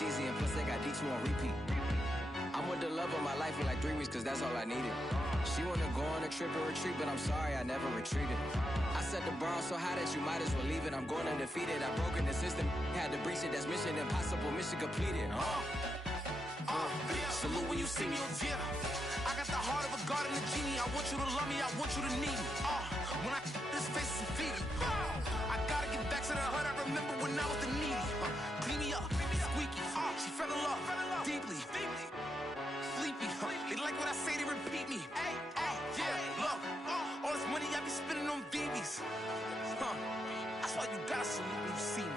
cheesy, and plus they got D2 on repeat. I'm with the love of my life for like 3 weeks, cause that's all I needed. She wanna go on a trip and retreat, but I'm sorry, I never retreated. I set the bar so high that you might as well leave it. I'm going undefeated, I've broken the system, had to breach it, that's mission impossible, mission completed. Salute when you see me, yeah. I got the heart of a god and a genie. I want you to love me, I want you to need me. When I this face is feeding. I gotta get back to the hood I remember when I was the needy. Clean me up, squeaky. She fell in love, deeply. Sleepy, they like what I say, they repeat me. Yeah, look, all this money I be spending on BBs. That's why you gotta salute when you see me.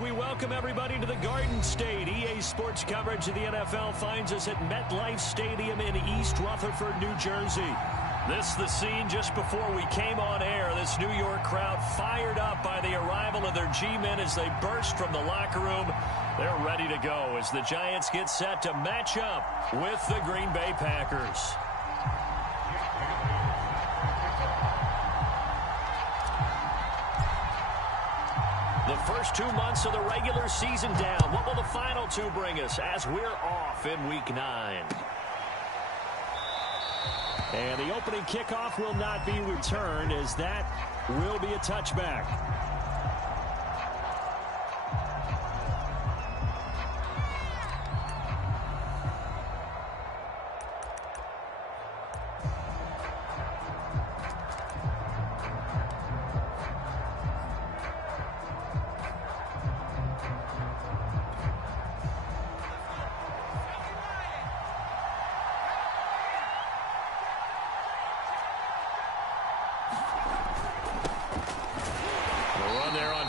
We welcome everybody to the Garden State. EA Sports coverage of the NFL finds us at MetLife Stadium in East Rutherford, New Jersey. This is the scene just before we came on air. This New York crowd fired up by the arrival of their G-men as they burst from the locker room. They're ready to go as the Giants get set to match up with the Green Bay Packers. The first 2 months of the regular season down. What will the final 2 bring us as we're off in Week 9? And the opening kickoff will not be returned, as that will be a touchback.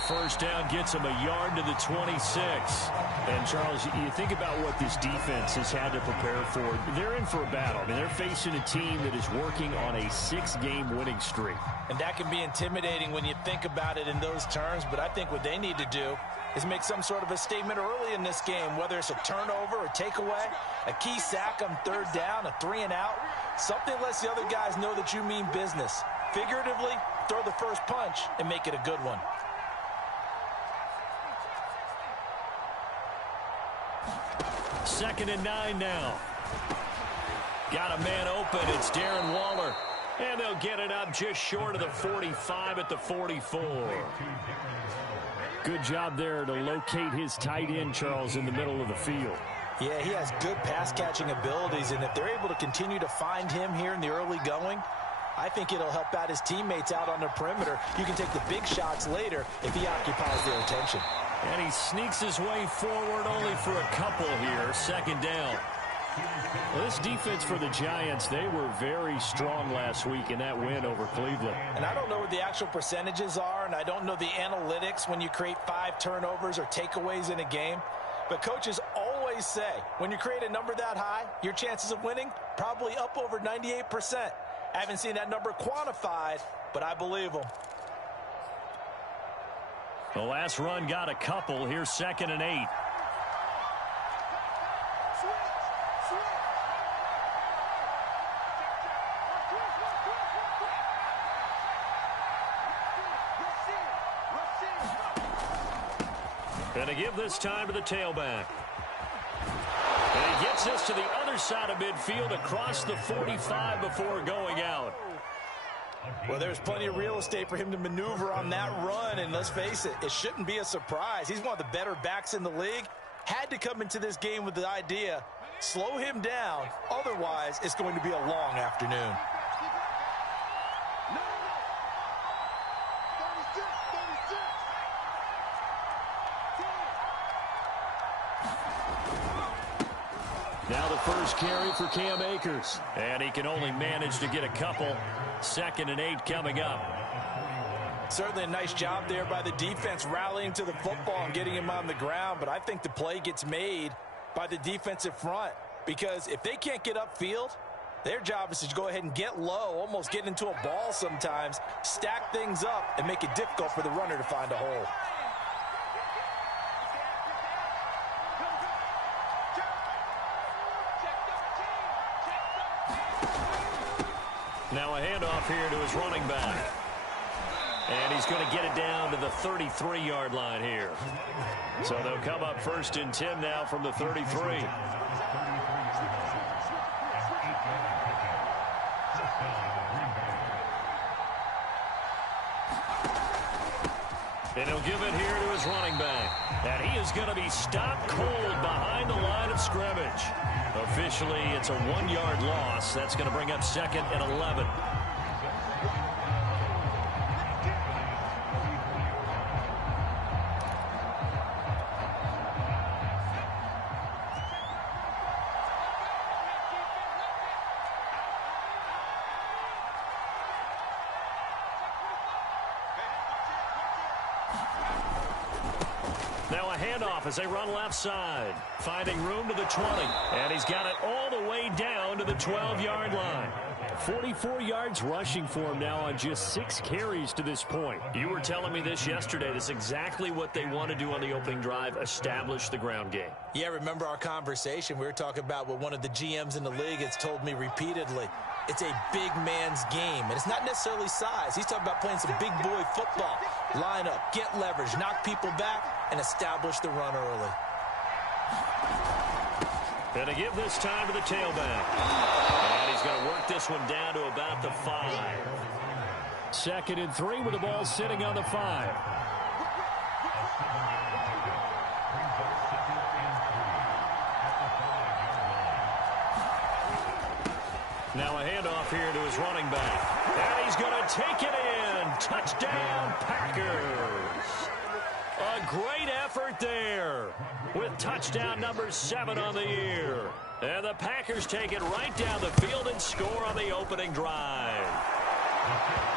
First down gets them a yard to the 26. And, Charles, you think about what this defense has had to prepare for. They're in for a battle. I mean, they're facing a team that is working on a 6-game winning streak. And that can be intimidating when you think about it in those terms. But I think what they need to do is make some sort of a statement early in this game, whether it's a turnover or takeaway, a key sack on 3rd down, a 3-and-out. Something lets the other guys know that you mean business. Figuratively, throw the first punch and make it a good one. Second and 9 now. Got a man open. It's Darren Waller. And they'll get it up just short of the 45 at the 44. Good job there to locate his tight end, Charles, in the middle of the field. Yeah, he has good pass-catching abilities, and if they're able to continue to find him here in the early going, I think it'll help out his teammates out on the perimeter. You can take the big shots later if he occupies their attention. And he sneaks his way forward only for a couple here. Second down. Well, this defense for the Giants, they were very strong last week in that win over Cleveland. And I don't know what the actual percentages are, and I don't know the analytics when you create 5 turnovers or takeaways in a game. But coaches always say, when you create a number that high, your chances of winning probably up over 98%. I haven't seen that number quantified, but I believe them. The last run got a couple. Here's 2nd and 8. And to give this time to the tailback. And he gets us to the other side of midfield across the 45 before going out. Well, there's plenty of real estate for him to maneuver on that run, and let's face it, it shouldn't be a surprise. He's one of the better backs in the league. Had to come into this game with the idea, slow him down, otherwise it's going to be a long afternoon. Now the first carry for Cam Akers. And he can only manage to get a couple. 2nd and 8 coming up. Certainly a nice job there by the defense rallying to the football and getting him on the ground. But I think the play gets made by the defensive front. Because if they can't get upfield, their job is to go ahead and get low, almost get into a ball sometimes, stack things up, and make it difficult for the runner to find a hole. Now a handoff here to his running back. And he's going to get it down to the 33-yard line here. So they'll come up 1st and 10 now from the 33. And he'll give it here to his running back. And he is going to be stopped cold behind the line of scrimmage. Officially, it's a 1-yard loss. That's going to bring up 2nd and 11. Now a handoff as they run left side. Finding room to the 20. And he's got it all the way down to the 12-yard line. 44 yards rushing for him now on just 6 carries to this point. You were telling me this yesterday. This is exactly what they want to do on the opening drive, establish the ground game. Yeah, remember our conversation. We were talking about what one of the GMs in the league has told me repeatedly. It's a big man's game, and it's not necessarily size. He's talking about playing some big boy football. Line up, get leverage, knock people back, and establish the run early. Going to give this time to the tailback. And he's going to work this one down to about the 5. 2nd and 3 with the ball sitting on the 5. Now a handoff here to his running back. And he's going to take it in. Touchdown, Packers. A great effort there with touchdown number 7 on the year. And the Packers take it right down the field and score on the opening drive.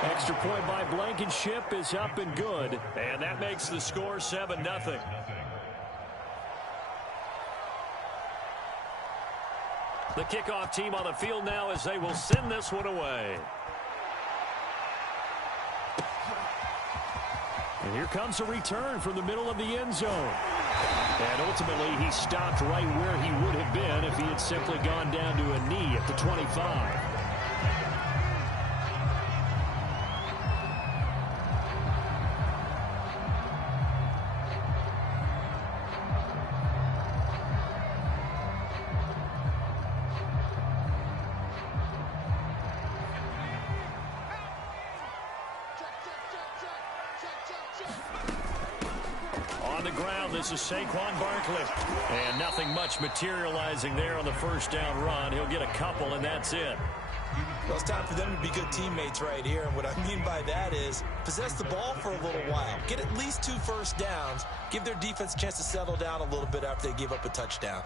Extra point by Blankenship is up and good. And that makes the score 7-0. The kickoff team on the field now as they will send this one away. And here comes a return from the middle of the end zone. And ultimately, he stopped right where he would have been if he had simply gone down to a knee at the 25. On the ground, this is Saquon Barkley. And nothing much materializing there on the first down run. He'll get a couple, and that's it. Well, it's time for them to be good teammates right here. And what I mean by that is possess the ball for a little while. Get at least 2 first downs. Give their defense a chance to settle down a little bit after they give up a touchdown.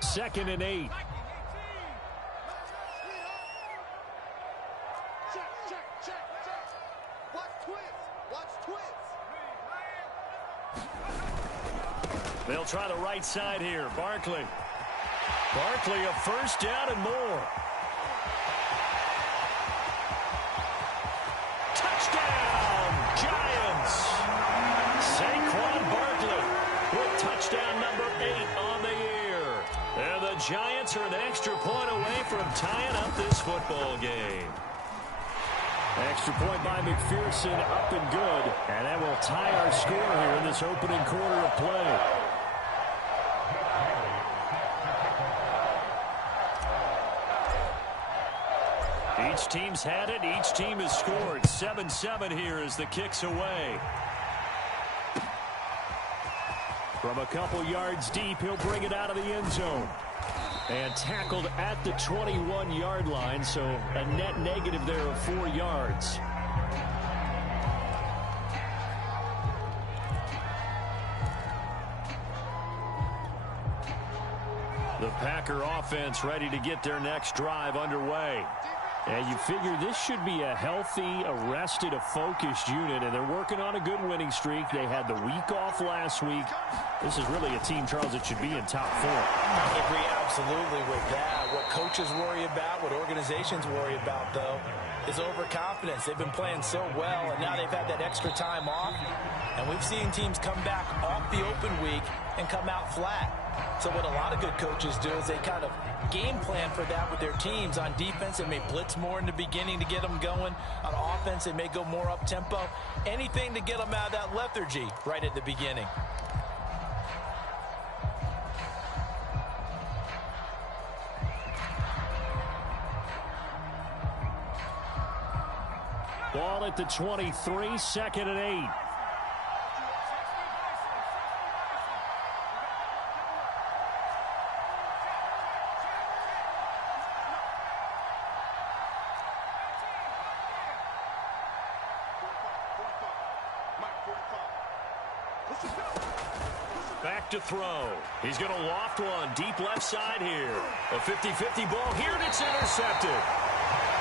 Second and 8. They'll try the right side here. Barkley. Barkley, a first down and more. Touchdown, Giants. Saquon Barkley with touchdown number 8 on the year. And the Giants are an extra point away from tying up this football game. Extra point by McPherson, up and good. And that will tie our score here in this opening quarter of play. Each team's had it. Each team has scored. 7-7 here as the kick's away. From a couple yards deep, he'll bring it out of the end zone. And tackled at the 21-yard line, so a net negative there of 4 yards. The Packer offense ready to get their next drive underway. And you figure this should be a healthy, arrested, a focused unit, and they're working on a good winning streak. They had the week off last week. This is really a team, Charles, that should be in top 4. I agree absolutely with that. What coaches worry about, what organizations worry about, though, is overconfidence. They've been playing so well, and now they've had that extra time off. And we've seen teams come back off the open week and come out flat. So what a lot of good coaches do is they kind of game plan for that with their teams. On defense, they may blitz more in the beginning to get them going. On offense, they may go more up-tempo. Anything to get them out of that lethargy right at the beginning. Ball at the 23, 2nd and 8. Back to throw. He's going to loft one deep left side here. A 50-50 ball here, and it's intercepted.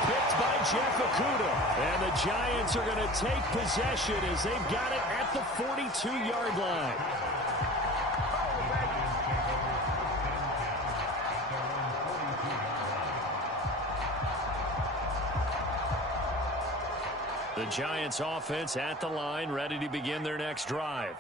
Picked by Jeff Okudah. And the Giants are going to take possession as they've got it at the 42-yard line. The Giants offense at the line, ready to begin their next drive.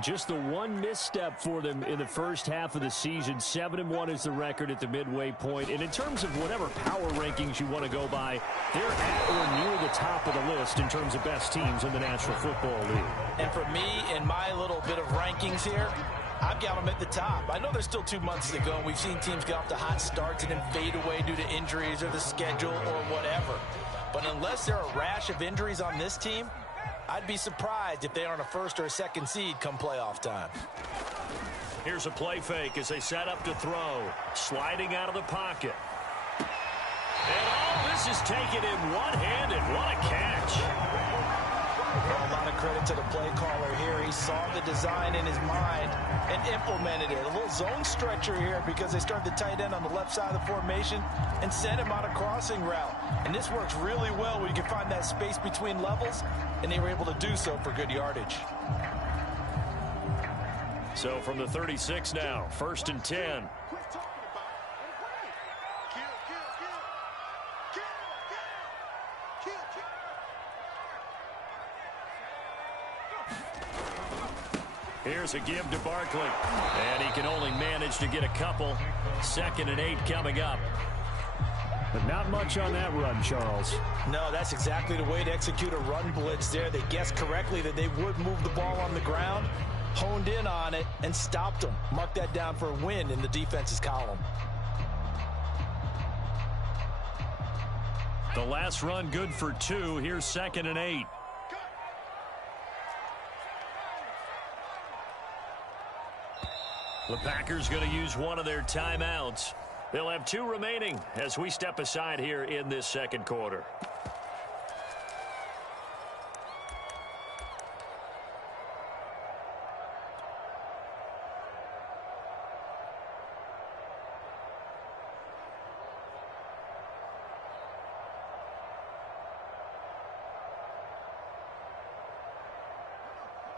Just the one misstep for them in the first half of the season. 7-1 is the record at the midway point. And in terms of whatever power rankings you want to go by, they're at or near the top of the list in terms of best teams in the National Football League. And for me, in my little bit of rankings here, I've got them at the top. I know there's still 2 months to go. We've seen teams get off to hot starts and then fade away due to injuries or the schedule or whatever. But unless there are a rash of injuries on this team, I'd be surprised if they aren't a first or a second seed come playoff time. Here's a play fake as they set up to throw. Sliding out of the pocket. And all this is taken in one-handed. What a catch. Well, a lot of credit to the play caller here. He saw the design in his mind and implemented it. A little zone stretcher here because they started the tight end on the left side of the formation and sent him on a crossing route. And this works really well when you can find that space between levels, and they were able to do so for good yardage. So from the 36 now, 1st and 10. Here's a give to Barkley. And he can only manage to get a couple. 2nd and 8 coming up. But not much on that run, Charles. No, that's exactly the way to execute a run blitz there. They guessed correctly that they would move the ball on the ground, honed in on it, and stopped them. Mark that down for a win in the defense's column. The last run good for 2. Here's 2nd and 8. The Packers going to use one of their timeouts. They'll have 2 remaining as we step aside here in this second quarter.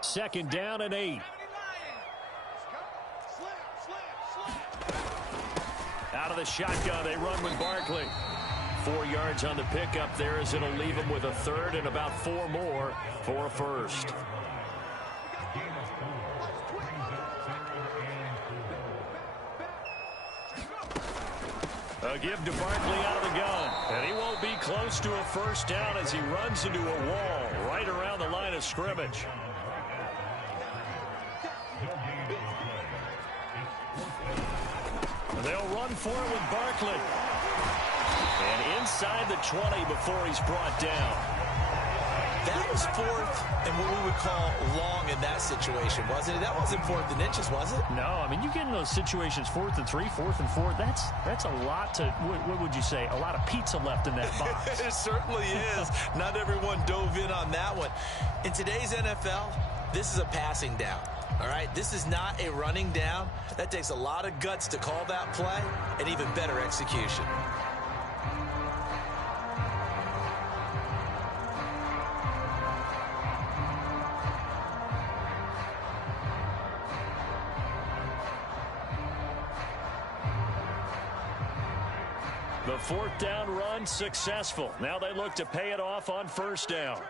Second down and 8. Out of the shotgun, they run with Barkley. 4 yards on the pickup there as it'll leave him with a 3rd and about 4 more for a first. A give to Barkley out of the gun. And he won't be close to a first down as he runs into a wall right around the line of scrimmage. They'll run for it with Barkley. And inside the 20 before he's brought down. That was 4th and what we would call long in that situation, wasn't it? That wasn't 4th and inches, was it? No, I mean, you get in those situations 4th and 3, 4th and 4. That's a lot to, what would you say, a lot of pizza left in that box. It certainly is. Not everyone dove in on that one. In today's NFL, this is a passing down. All right, this is not a running down. That takes a lot of guts to call that play and even better execution. The 4th down run successful. Now they look to pay it off on 1st down.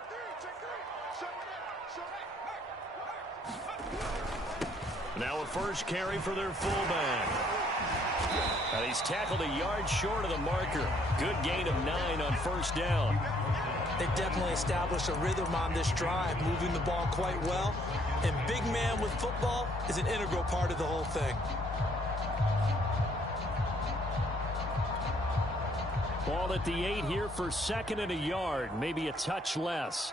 Now a first carry for their fullback. And he's tackled a yard short of the marker. Good gain of 9 on first down. They definitely established a rhythm on this drive, moving the ball quite well. And big man with football is an integral part of the whole thing. Ball at the 8 here for 2nd and a yard, maybe a touch less.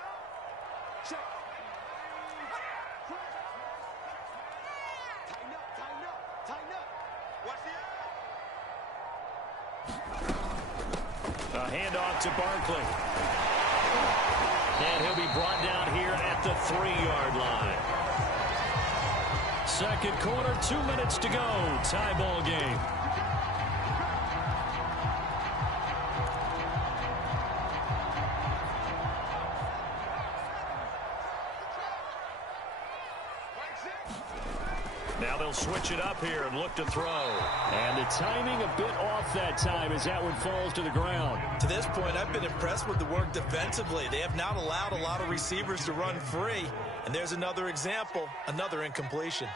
A handoff to Barkley. And he'll be brought down here at the 3-yard line. Second quarter, 2 minutes to go. Tie ball game. Now they'll switch it up here and look to throw. And the timing a bit off that time as that one falls to the ground. To this point, I've been impressed with the work defensively. They have not allowed a lot of receivers to run free. And there's another example, another incompletion.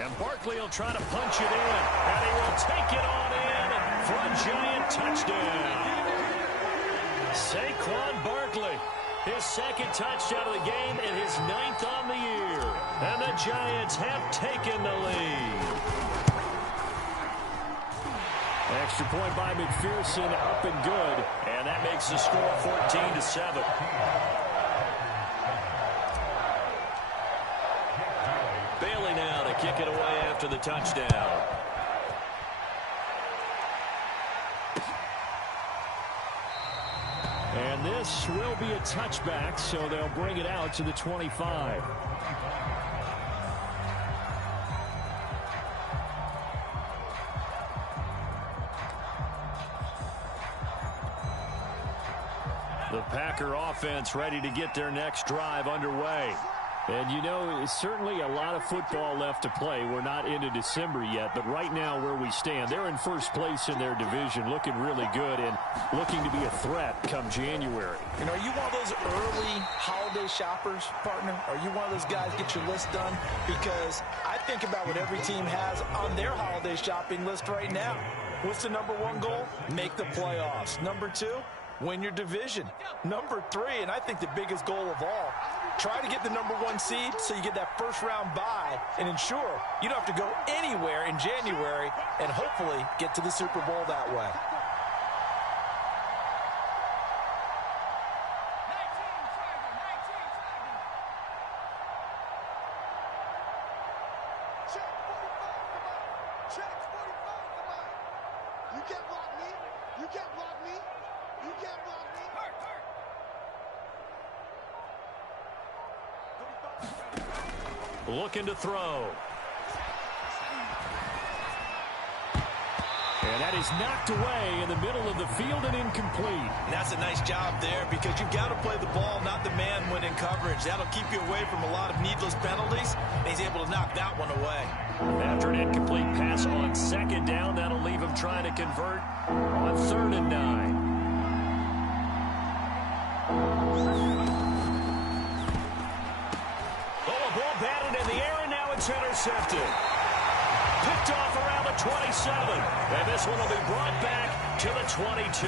And Barkley will try to punch it in. And he will take it on in for a Giant touchdown. Saquon Barkley. His second touchdown of the game and his 9th on the year. And the Giants have taken the lead. Extra point by McPherson, up and good. And that makes the score 14-7. Bailey now to kick it away after the touchdown. And this will be a touchback, so they'll bring it out to the 25. The Packer offense ready to get their next drive underway. And, you know, it's certainly a lot of football left to play. We're not into December yet, but right now where we stand, they're in first place in their division, looking really good and looking to be a threat come January. And are you one of those early holiday shoppers, partner? Are you one of those guys get your list done? Because I think about what every team has on their holiday shopping list right now. What's the number 1 goal? Make the playoffs. Number 2, win your division. Number 3, and I think the biggest goal of all, try to get the number 1 seed so you get that first-round bye and ensure you don't have to go anywhere in January and hopefully get to the Super Bowl that way. Looking to throw. And that is knocked away in the middle of the field and incomplete. And that's a nice job there because you've got to play the ball, not the man when in coverage. That'll keep you away from a lot of needless penalties. And he's able to knock that one away. After an incomplete pass on 2nd down, that'll leave him trying to convert on 3rd and 9. Intercepted. Picked off around the 27. And this one will be brought back to the 22.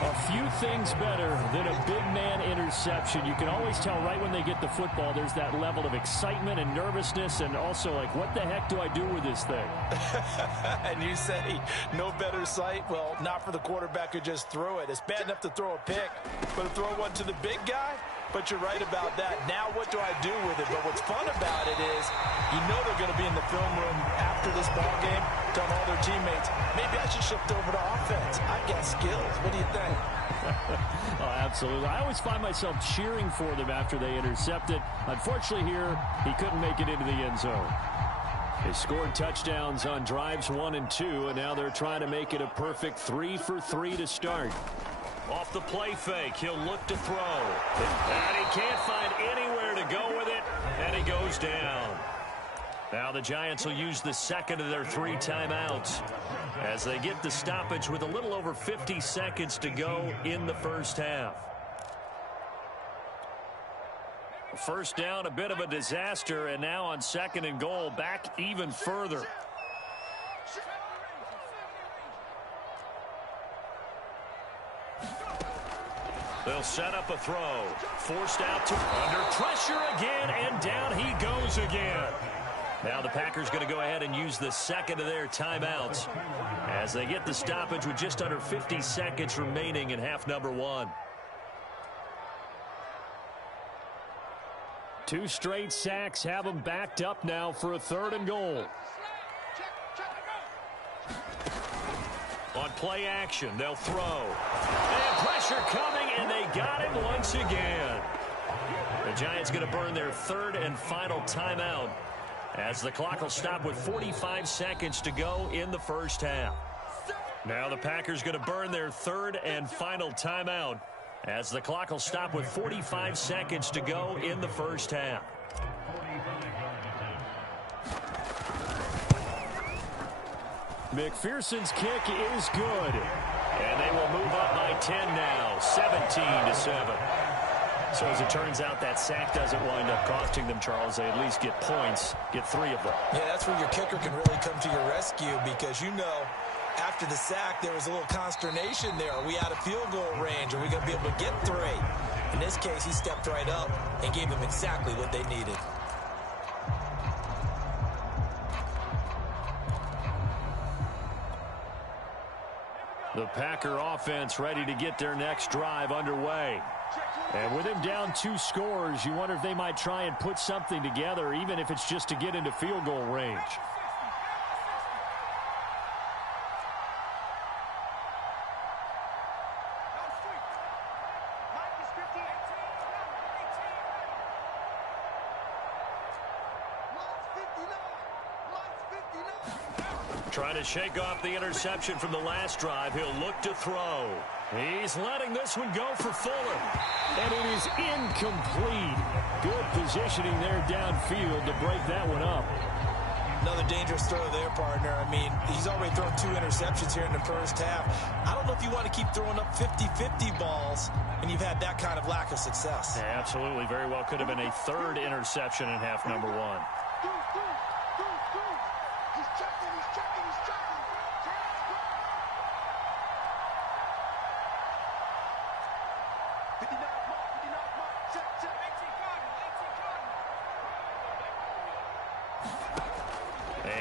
A few things better than a big man interception. You can always tell right when they get the football, there's that level of excitement and nervousness and also like, what the heck do I do with this thing? And you say no better sight? Well, not for the quarterback who just threw it. It's bad enough to throw a pick, but to throw one to the big guy? But you're right about that. Now what do I do with it? But what's fun about it is you know they're going to be in the film room after this ball game telling all their teammates, maybe I should shift over to offense. I've got skills. What do you think? Oh, absolutely. I always find myself cheering for them after they intercept it. Unfortunately here, he couldn't make it into the end zone. They scored touchdowns on drives 1 and 2, and now they're trying to make it a perfect 3 for 3 to start. Off the play fake, he'll look to throw. And he can't find anywhere to go with it, and he goes down. Now the Giants will use the second of their 3 timeouts as they get the stoppage with a little over 50 seconds to go in the first half. First down, a bit of a disaster, and now on 2nd and goal, back even further. They'll set up a throw. Forced out to under pressure again, and down he goes again. Now the Packers going to go ahead and use the second of their timeouts as they get the stoppage with just under 50 seconds remaining in half number 1. 2 straight sacks have them backed up now for a 3rd and goal. On play action, they'll throw. And pressure coming, and they got him once again. The Giants going to burn their 3rd and final timeout as the clock will stop with 45 seconds to go in the first half. Now the Packers going to burn their 3rd and final timeout as the clock will stop with 45 seconds to go in the first half. McPherson's kick is good. And they will move up by 10 now, 17-7. So as it turns out, that sack doesn't wind up costing them, Charles. They at least get points, get 3 of them. Yeah, that's where your kicker can really come to your rescue because, you know, after the sack, there was a little consternation there. Are we out of field goal range? Are we going to be able to get 3? In this case, he stepped right up and gave them exactly what they needed. The Packer offense ready to get their next drive underway. And with him down 2 scores, you wonder if they might try and put something together, even if it's just to get into field goal range. Trying to shake off the interception from the last drive. He'll look to throw. He's letting this one go for Fuller. And it is incomplete. Good positioning there downfield to break that one up. Another dangerous throw there, partner. I mean, he's already thrown 2 interceptions here in the first half. I don't know if you want to keep throwing up 50-50 balls, and you've had that kind of lack of success. Yeah, absolutely. Very well could have been a 3rd interception in half number 1.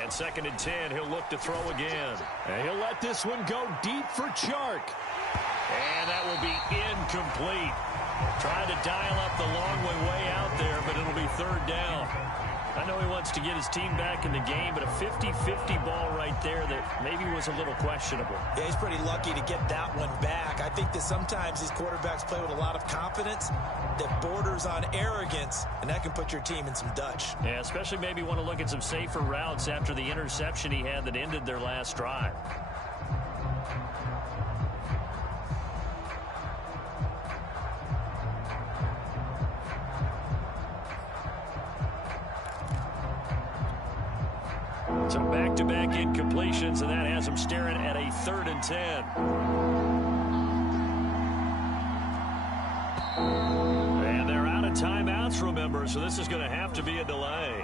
And 2nd and 10, he'll look to throw again. And he'll let this one go deep for Chark. And that will be incomplete. Trying to dial up the long way out there, but it'll be 3rd down. I know he wants to get his team back in the game, but a 50-50 ball right there that maybe was a little questionable. Yeah, he's pretty lucky to get that one back. I think that sometimes these quarterbacks play with a lot of confidence that borders on arrogance, and that can put your team in some Dutch. Yeah, especially maybe want to look at some safer routes after the interception he had that ended their last drive. So back-to-back incompletions, and that has them staring at a 3rd and 10. And they're out of timeouts, remember, so this is going to have to be a delay.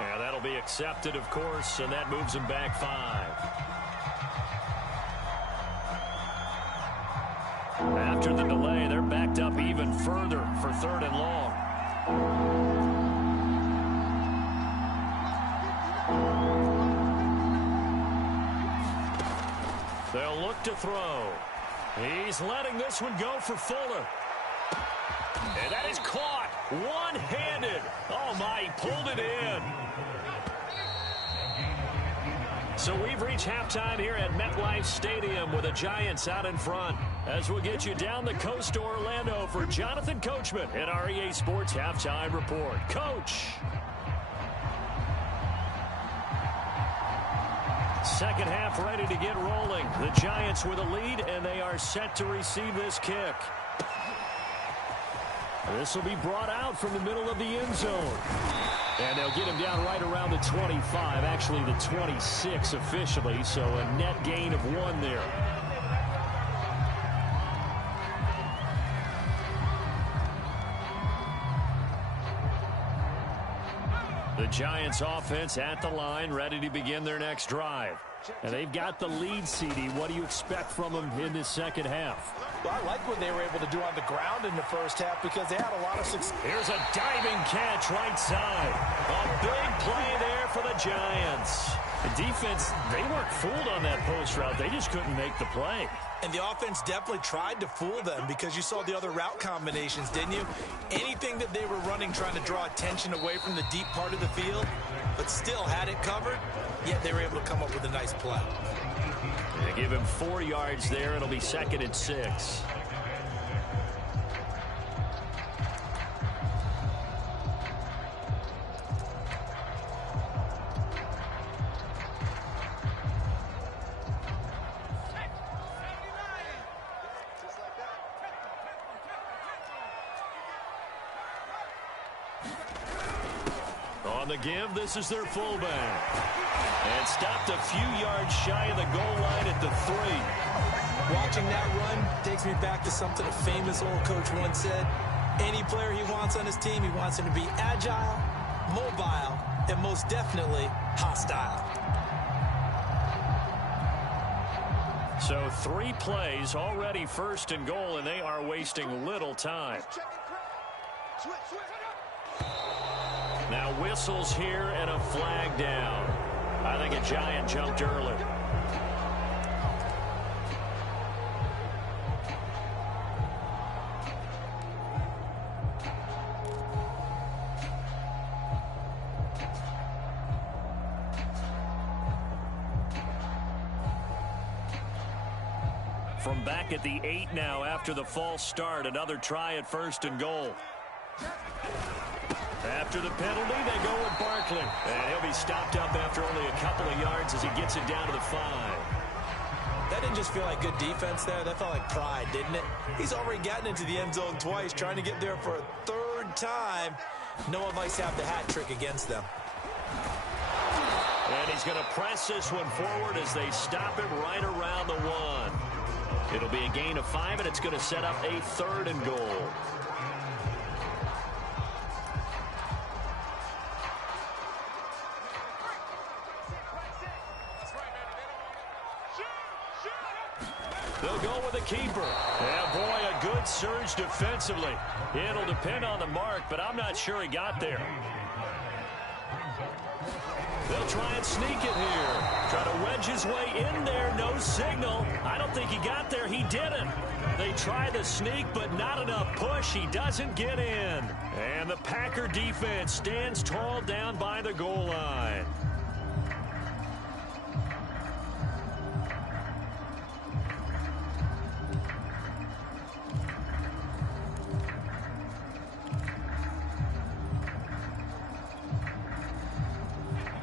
And that'll be accepted, of course, and that moves them back 5. After the delay, they're backed up even further for 3rd and long. They'll look to throw. He's letting this one go for Fuller. And that is caught one-handed. Oh, my, he pulled it in. So we've reached halftime here at MetLife Stadium with the Giants out in front. As we'll get you down the coast to Orlando for Jonathan Coachman in our EA Sports Halftime Report. Coach. Second half ready to get rolling. The Giants with a lead, and they are set to receive this kick. This will be brought out from the middle of the end zone. And they'll get him down right around the 25, actually the 26 officially, so a net gain of 1 there. The Giants offense at the line, ready to begin their next drive. And they've got the lead, CD. What do you expect from them in this second half? Well, I like what they were able to do on the ground in the first half because they had a lot of success. Here's a diving catch right side. A big play there for the Giants. The defense, they weren't fooled on that post route. They just couldn't make the play. And the offense definitely tried to fool them because you saw the other route combinations, didn't you? Anything that they were running trying to draw attention away from the deep part of the field, but still had it covered, yet they were able to come up with a nice play. They give him 4 yards there. It'll be 2nd and 6. On the give, this is their fullback. And stopped a few yards shy of the goal line at the 3. Watching that run takes me back to something a famous old coach once said. Any player he wants on his team, he wants him to be agile, mobile, and most definitely hostile. So 3 plays, already 1st and goal, and they are wasting little time. Now whistles here and a flag down. I think a Giant jumped early. From back at the 8 now after the false start, another try at 1st and goal. After the penalty, they go with Barkley. And he'll be stopped up after only a couple of yards as he gets it down to the 5. That didn't just feel like good defense there. That felt like pride, didn't it? He's already gotten into the end zone twice, trying to get there for a 3rd time. No one likes to have the hat trick against them. And he's going to press this one forward as they stop him right around the 1. It'll be a gain of 5, and it's going to set up a 3rd and goal. They'll go with a keeper. Yeah, boy, a good surge defensively. It'll depend on the mark, but I'm not sure he got there. They'll try and sneak it here. Try to wedge his way in there. No signal. I don't think he got there. He didn't. They try the sneak, but not enough push. He doesn't get in. And the Packer defense stands tall down by the goal line.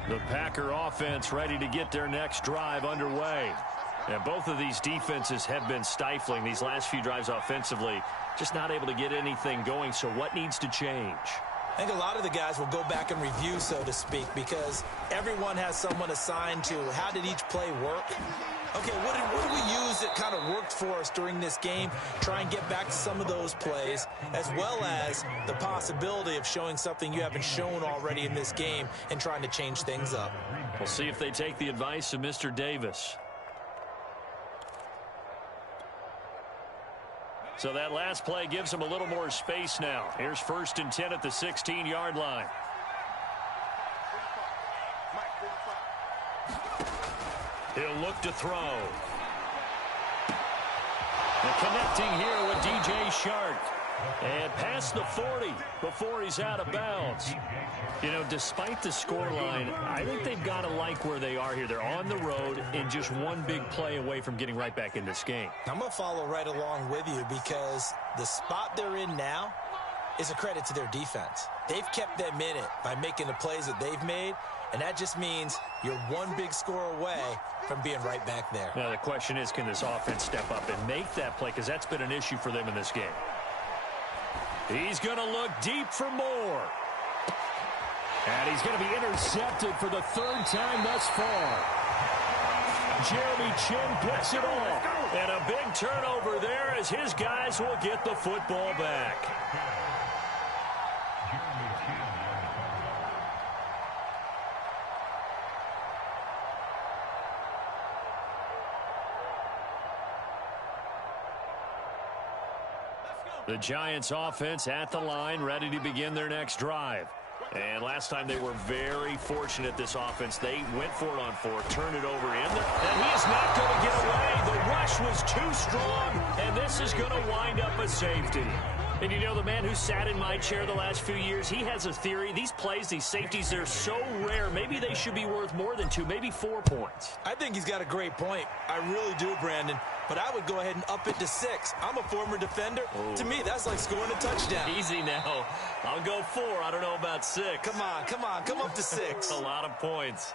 The Packer offense ready to get their next drive underway. And both of these defenses have been stifling these last few drives offensively. Just not able to get anything going. So what needs to change? I think a lot of the guys will go back and review, so to speak, because everyone has someone assigned to how did each play work. Okay, what did we use that kind of worked for us during this game? Try and get back to some of those plays, as well as the possibility of showing something you haven't shown already in this game and trying to change things up. We'll see if they take the advice of Mr. Davis. So that last play gives him a little more space now. Here's 1st and 10 at the 16-yard line. He'll look to throw. And connecting here with DJ Shark. And past the 40 before he's out of bounds. You know, despite the scoreline, I think they've got to like where they are here. They're on the road and just one big play away from getting right back in this game. I'm going to follow right along with you because the spot they're in now is a credit to their defense. They've kept them in it by making the plays that they've made, and that just means you're one big score away from being right back there. Now, the question is, can this offense step up and make that play? Because that's been an issue for them in this game. He's going to look deep for more. And he's going to be intercepted for the 3rd time thus far. Jeremy Chin picks it off. And a big turnover there as his guys will get the football back. The Giants offense at the line, ready to begin their next drive. And last time they were very fortunate, this offense. They went for it on 4, turned it over in there, and he is not going to get away. The rush was too strong, and this is going to wind up a safety. And you know, the man who sat in my chair the last few years, he has a theory. These plays, these safeties, they're so rare. Maybe they should be worth more than 2, maybe 4 points. I think he's got a great point. I really do, Brandon. But I would go ahead and up it to 6. I'm a former defender. Oh. To me, that's like scoring a touchdown. Easy now. I'll go 4. I don't know about 6. Come on. Come up to 6. A lot of points.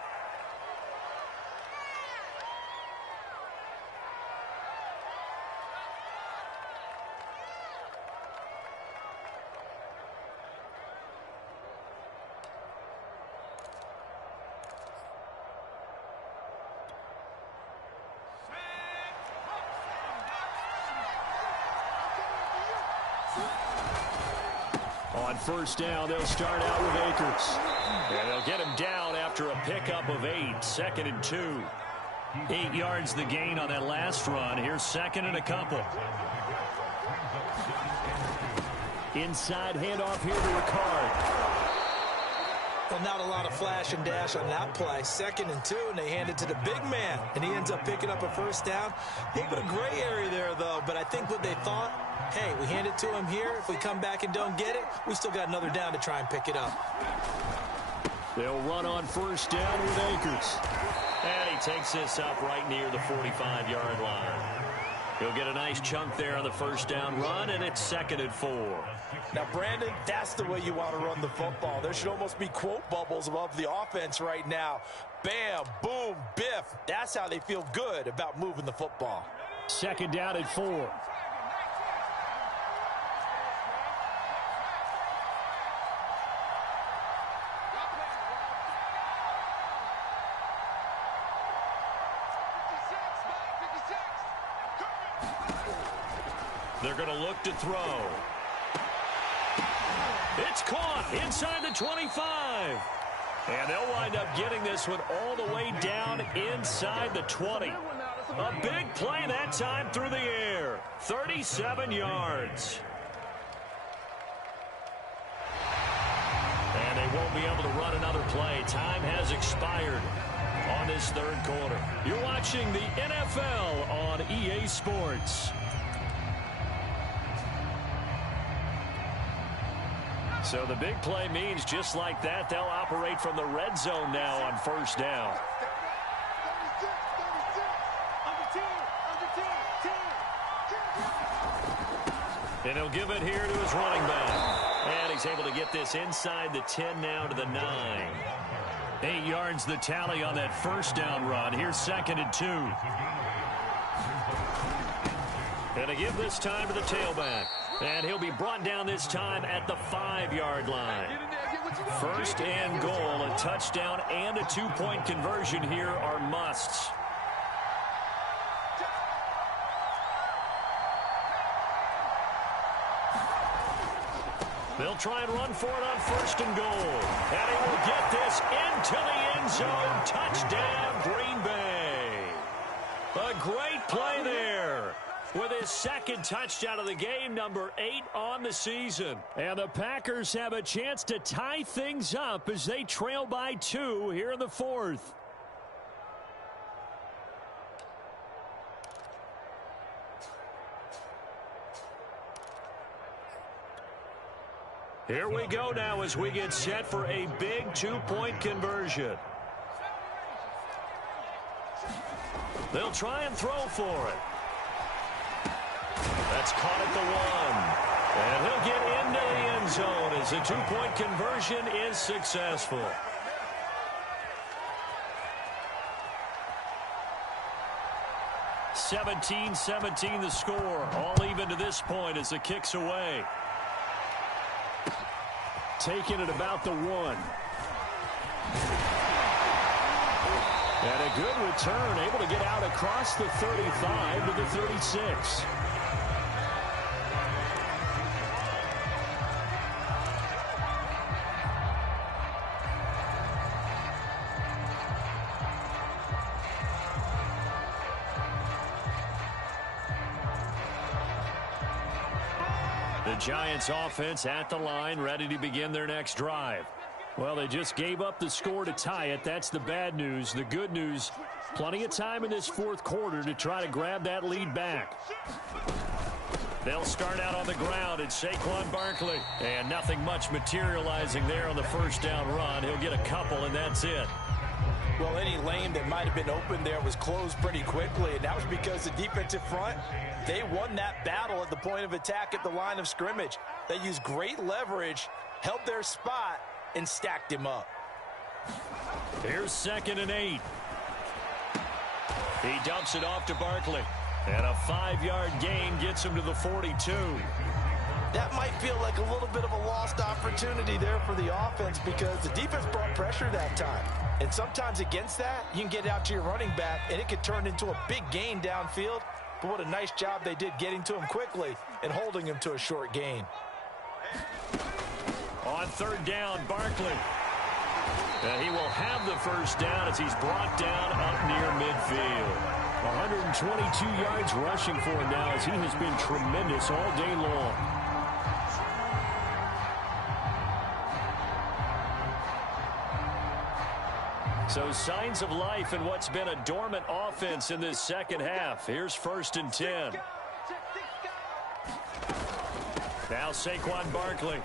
On first down, they'll start out with Akers. And they'll get him down after a pickup of 8. 2nd and 2. 8 yards the gain on that last run. Here's 2nd and a couple. Inside handoff here to Ricard. Well, not a lot of flash and dash on that play. 2nd and 2, and they hand it to the big man. And he ends up picking up a first down. A little bit of gray area there, though. But I think what they thought, hey, we hand it to him here. If we come back and don't get it, we still got another down to try and pick it up. They'll run on first down with Akers. And he takes this up right near the 45-yard line. He'll get a nice chunk there on the first down run, and it's 2nd and 4. Now, Brandon, that's the way you want to run the football. There should almost be quote bubbles above the offense right now. Bam, boom, biff. That's how they feel good about moving the football. 2nd down at 4. They're going to look to throw. It's caught inside the 25. And they'll wind up getting this one all the way down inside the 20. A big play that time through the air. 37 yards. And they won't be able to run another play. Time has expired on this 3rd quarter. You're watching the NFL on EA Sports. So the big play means just like that, they'll operate from the red zone now on first down. And he'll give it here to his running back. And he's able to get this inside the 10 now to the 9. 8 yards the tally on that first down run. Here's 2nd and 2. And a give this time to the tailback. And he'll be brought down this time at the 5-yard line. 1st and goal. A touchdown and a 2-point conversion here are musts. They'll try and run for it on 1st and goal. And he will get this into the end zone. Touchdown, Green Bay. A great play there. With his 2nd touchdown of the game, number 8 on the season. And the Packers have a chance to tie things up as they trail by 2 here in the 4th. Here we go now as we get set for a big 2-point conversion. They'll try and throw for it. That's caught at the 1. And he'll get into the end zone as the 2-point conversion is successful. (17-17) the score. All even to this point as the kick's away. Taken at about the 1. And a good return, able to get out across the 35 to the 36. The Giants offense at the line, ready to begin their next drive. Well, they just gave up the score to tie it. That's the bad news. The good news, plenty of time in this fourth quarter to try to grab that lead back. They'll start out on the ground. It's Saquon Barkley. And nothing much materializing there on the first down run. He'll get a couple, and that's it. Well, any lane that might have been open there was closed pretty quickly, and that was because the defensive front, they won that battle at the point of attack at the line of scrimmage. They used great leverage, held their spot, and stacked him up. Here's 2nd and 8. He dumps it off to Barkley. And a 5-yard gain gets him to the 42. That might feel like a little bit of a lost opportunity there for the offense because the defense brought pressure that time. And sometimes against that, you can get out to your running back, and it could turn into a big gain downfield. But what a nice job they did getting to him quickly and holding him to a short gain. On 3rd down, Barkley. And he will have the first down as he's brought down up near midfield. 122 yards rushing for him now as he has been tremendous all day long. So signs of life in what's been a dormant offense in this second half. Here's 1st and 10. Now Saquon Barkley.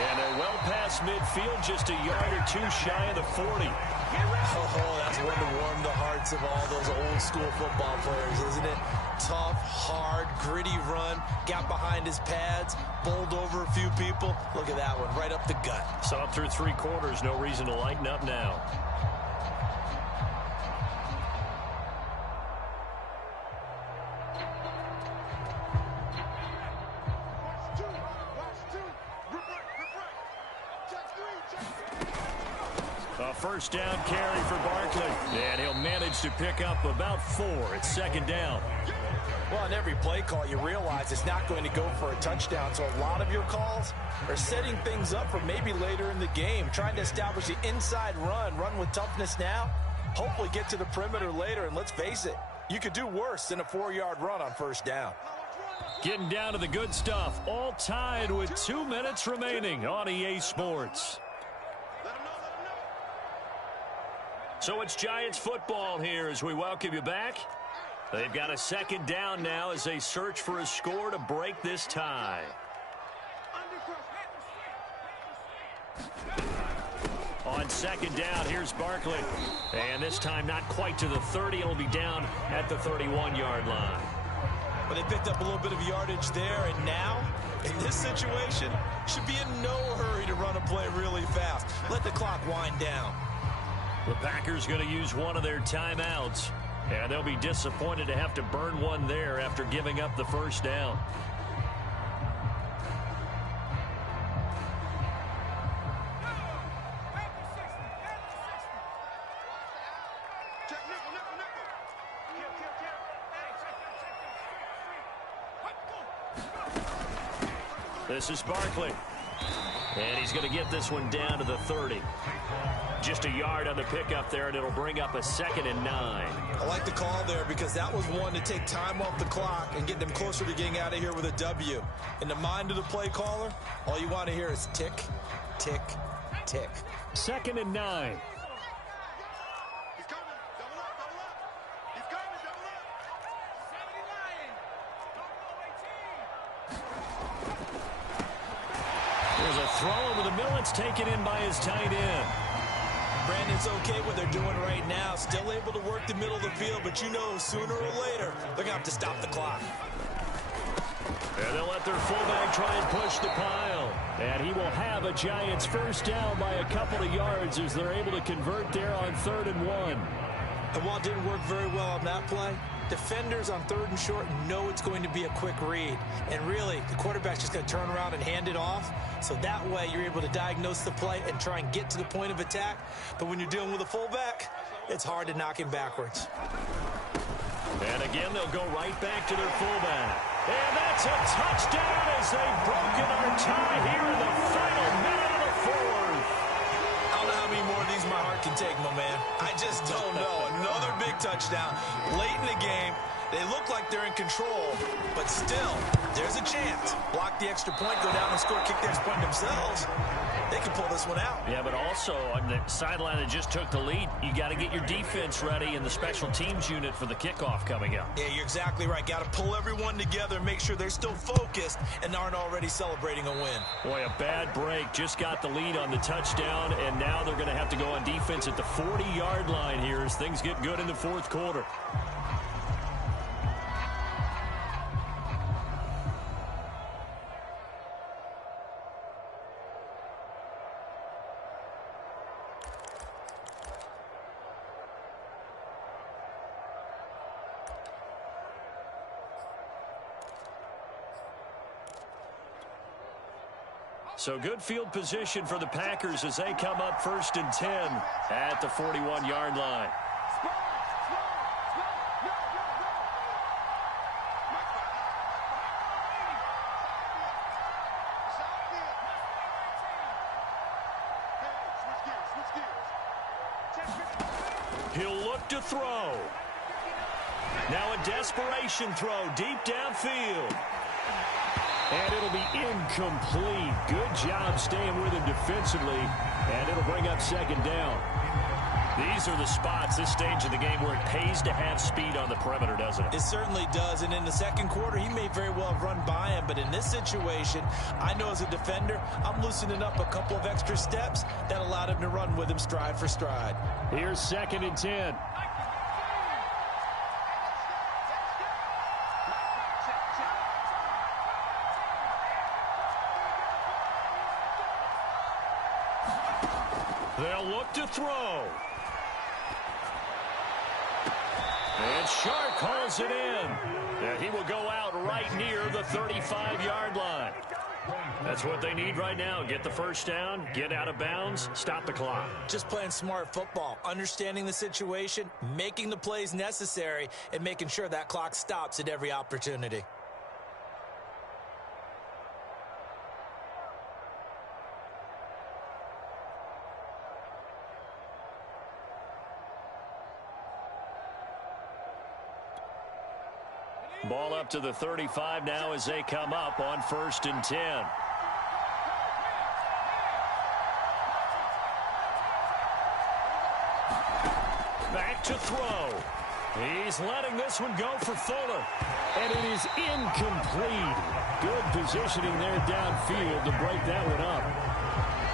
And they're well past midfield, just a yard or two shy of the 40. Oh, that's one to warm the hearts of all those old school football players, isn't it? Tough, hard, gritty run, got behind his pads, bowled over a few people. Look at that one, right up the gut. Saw it through 3 quarters, no reason to lighten up now. A first down carry for Barkley. And he'll manage to pick up about 4. It's 2nd down. Well, in every play call, you realize it's not going to go for a touchdown. So a lot of your calls are setting things up for maybe later in the game, trying to establish the inside run with toughness now, hopefully get to the perimeter later. And let's face it, you could do worse than a 4-yard run on first down. Getting down to the good stuff, all tied with 2 minutes remaining on EA Sports. So it's Giants football here as we welcome you back. They've got a 2nd down now as they search for a score to break this tie. On 2nd down, here's Barkley. And this time not quite to the 30. It'll be down at the 31-yard line. But they picked up a little bit of yardage there, and now, in this situation, should be in no hurry to run a play really fast. Let the clock wind down. The Packers going to use one of their timeouts, and they'll be disappointed to have to burn one there after giving up the first down. This is Barkley, and he's going to get this one down to the 30. Just a yard on the pickup there, and it'll bring up a 2nd and 9. I like the call there because that was one to take time off the clock and get them closer to getting out of here with a W. In the mind of the play caller, all you want to hear is tick, tick, tick. 2nd and 9. There's a throw over the middle. It's taken in by his tight end. Brandon's okay what they're doing right now. Still able to work the middle of the field, but you know sooner or later they're going to have to stop the clock. And they'll let their fullback try and push the pile. And he will have a Giants first down by a couple of yards as they're able to convert there on 3rd and 1. And while it didn't work very well on that play, defenders on 3rd and short know it's going to be a quick read. And really, the quarterback's just going to turn around and hand it off. So that way you're able to diagnose the play and try and get to the point of attack. But when you're dealing with a fullback, it's hard to knock him backwards. And again, they'll go right back to their fullback. And that's a touchdown as they've broken our tie here in the final minute of the 4th. I don't know how many more of these my heart can take, my man. I just don't know. Another big touchdown late in the game. They look like they're in control, but still, there's a chance. Block the extra point, go down and score, kick the extra point themselves. They can pull this one out. Yeah, but also on the sideline that just took the lead, you got to get your defense ready in the special teams unit for the kickoff coming up. Yeah, you're exactly right. Got to pull everyone together and make sure they're still focused and aren't already celebrating a win. Boy, a bad break. Just got the lead on the touchdown, and now they're going to have to go on defense at the 40-yard line here as things get good in the fourth quarter. So good field position for the Packers as they come up 1st and 10 at the 41-yard line. He'll look to throw. Now a desperation throw deep downfield. And it'll be incomplete. Good job staying with him defensively. And it'll bring up 2nd down. These are the spots, this stage of the game, where it pays to have speed on the perimeter, doesn't it? It certainly does. And in the second quarter, he may very well have run by him. But in this situation, I know as a defender, I'm loosening up a couple of extra steps that allowed him to run with him stride for stride. Here's 2nd and 10. They'll look to throw. And Sharp calls it in. And he will go out right near the 35-yard line. That's what they need right now. Get the first down, get out of bounds, stop the clock. Just playing smart football, understanding the situation, making the plays necessary, and making sure that clock stops at every opportunity. Ball up to the 35 now as they come up on 1st and 10. Back to throw. He's letting this one go for Fuller. And it is incomplete. Good positioning there downfield to break that one up.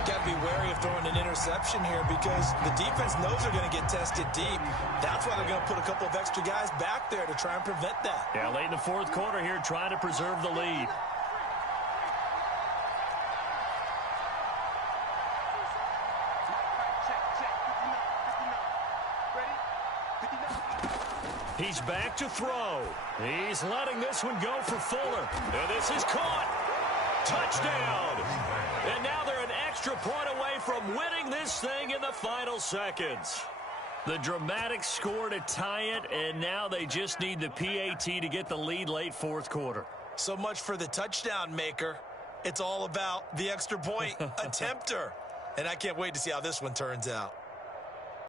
Got to be wary of throwing an interception here because the defense knows they're going to get tested deep. That's why they're going to put a couple of extra guys back there to try and prevent that. Yeah, late in the fourth quarter here, trying to preserve the lead. He's back to throw. He's letting this one go for Fuller. And this is caught. Touchdown. And now they're an extra point away from winning this thing in the final seconds. The dramatic score to tie it, and now they just need the PAT to get the lead late fourth quarter. So much for the touchdown maker. It's all about the extra point attempter. And I can't wait to see how this one turns out.